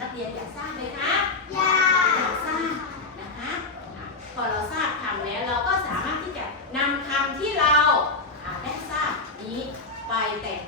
นักเรียนอยากทราบไหมคะอยากทราบนะคะพอเราทราบคำแล้วเราก็สามารถที่จะนำคำที่เราได้ทราบนี้ไปแต่ง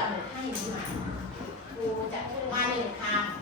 จะให้หนูครูจะพูดว่าหนึ่งคำ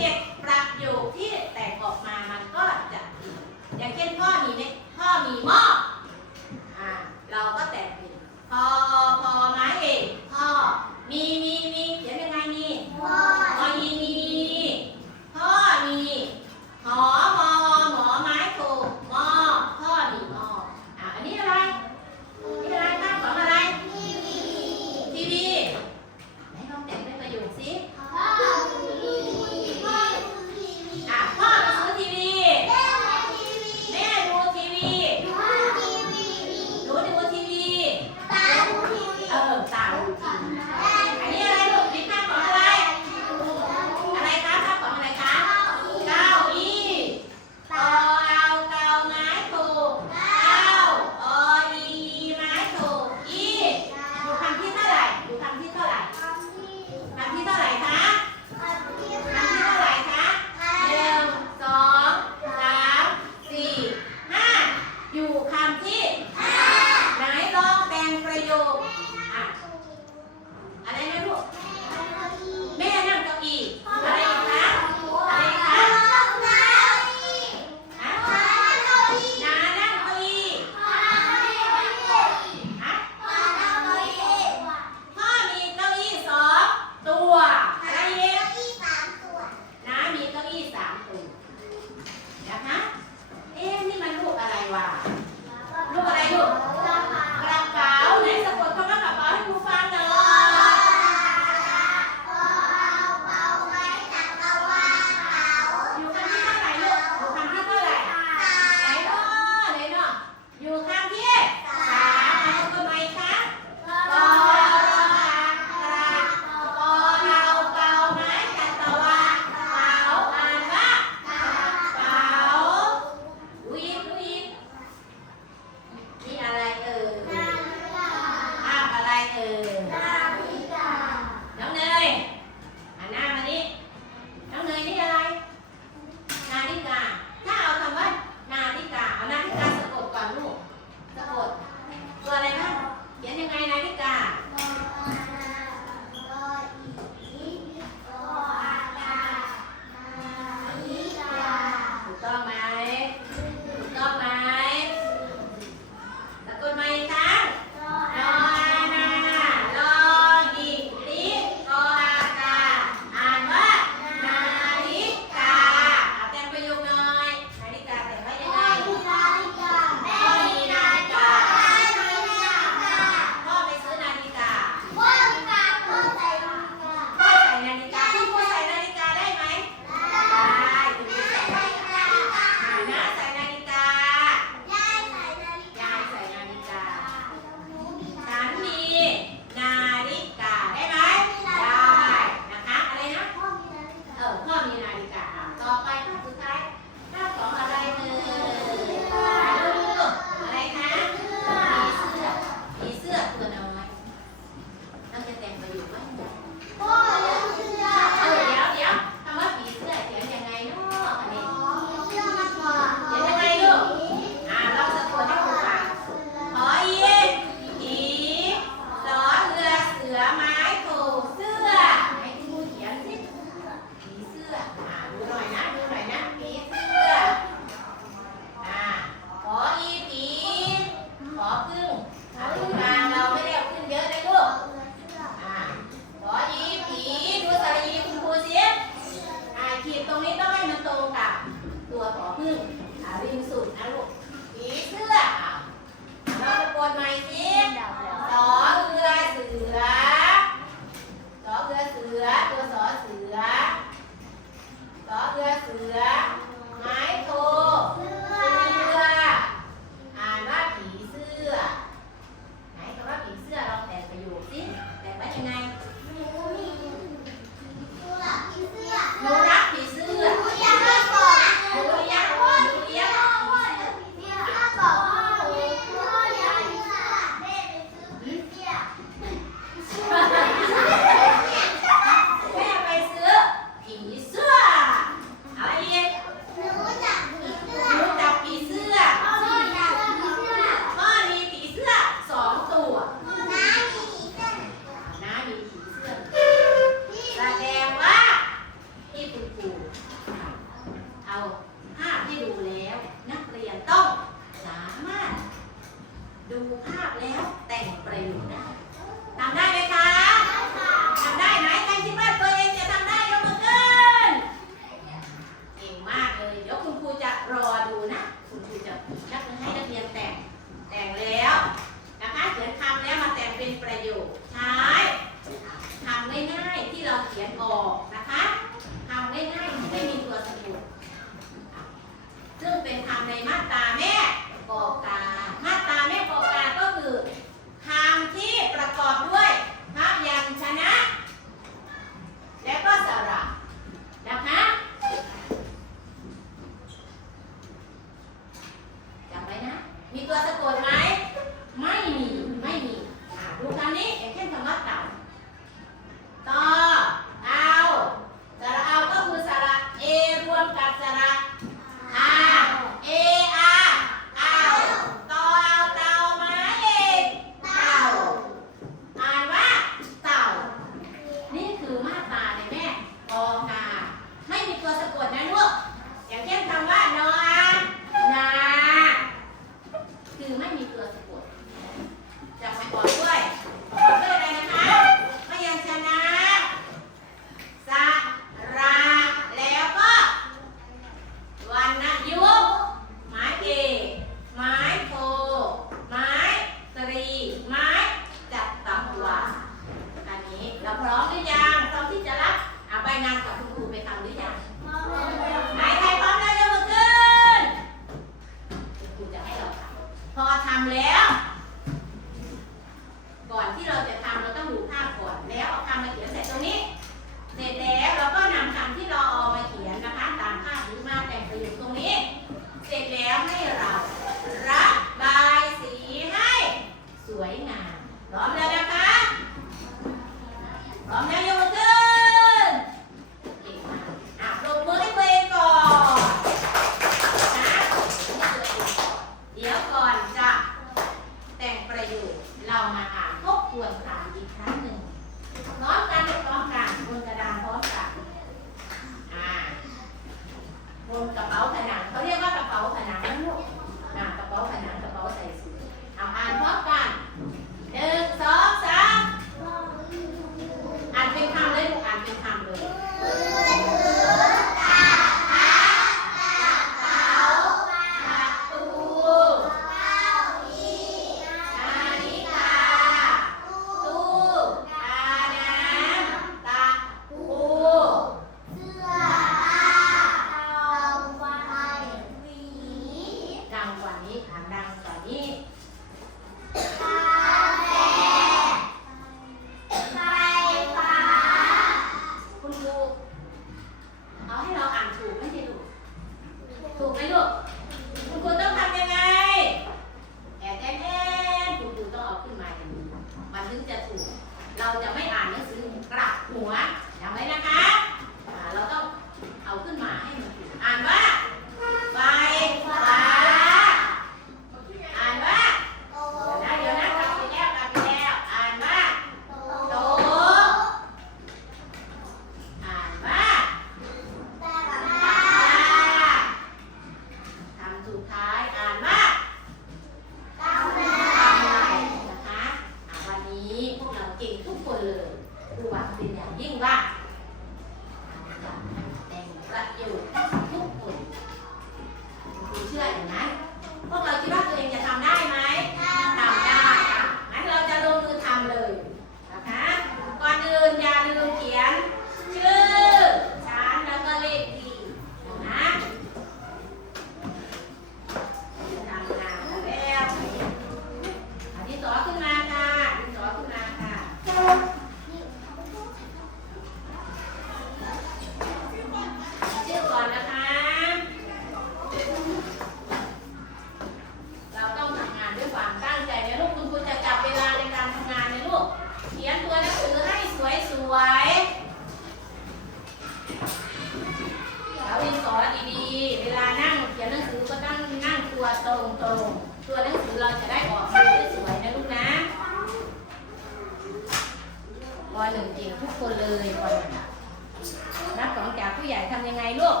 ทำยังไงลูก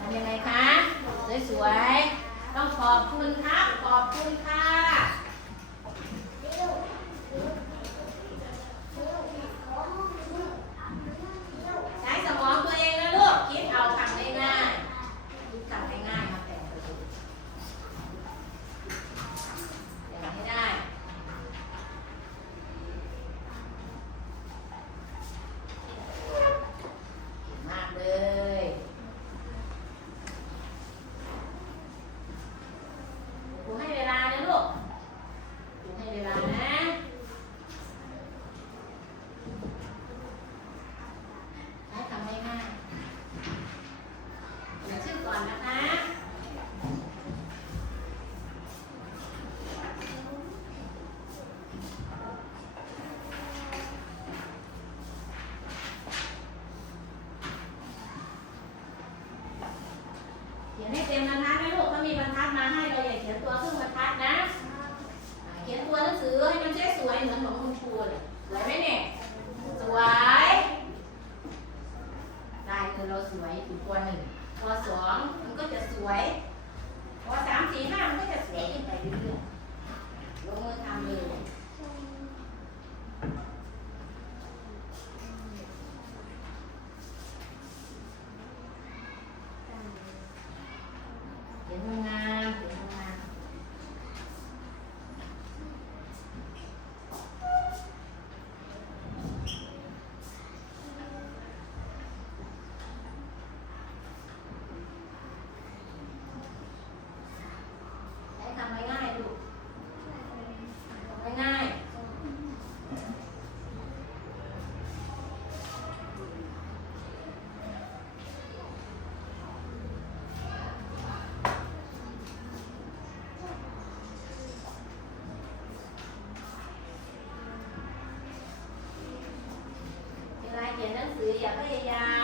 ทำยังไงคะ สวยๆ ต้องขอบคุณครับ ขอบคุณค่ะ 钱多 itu? ยา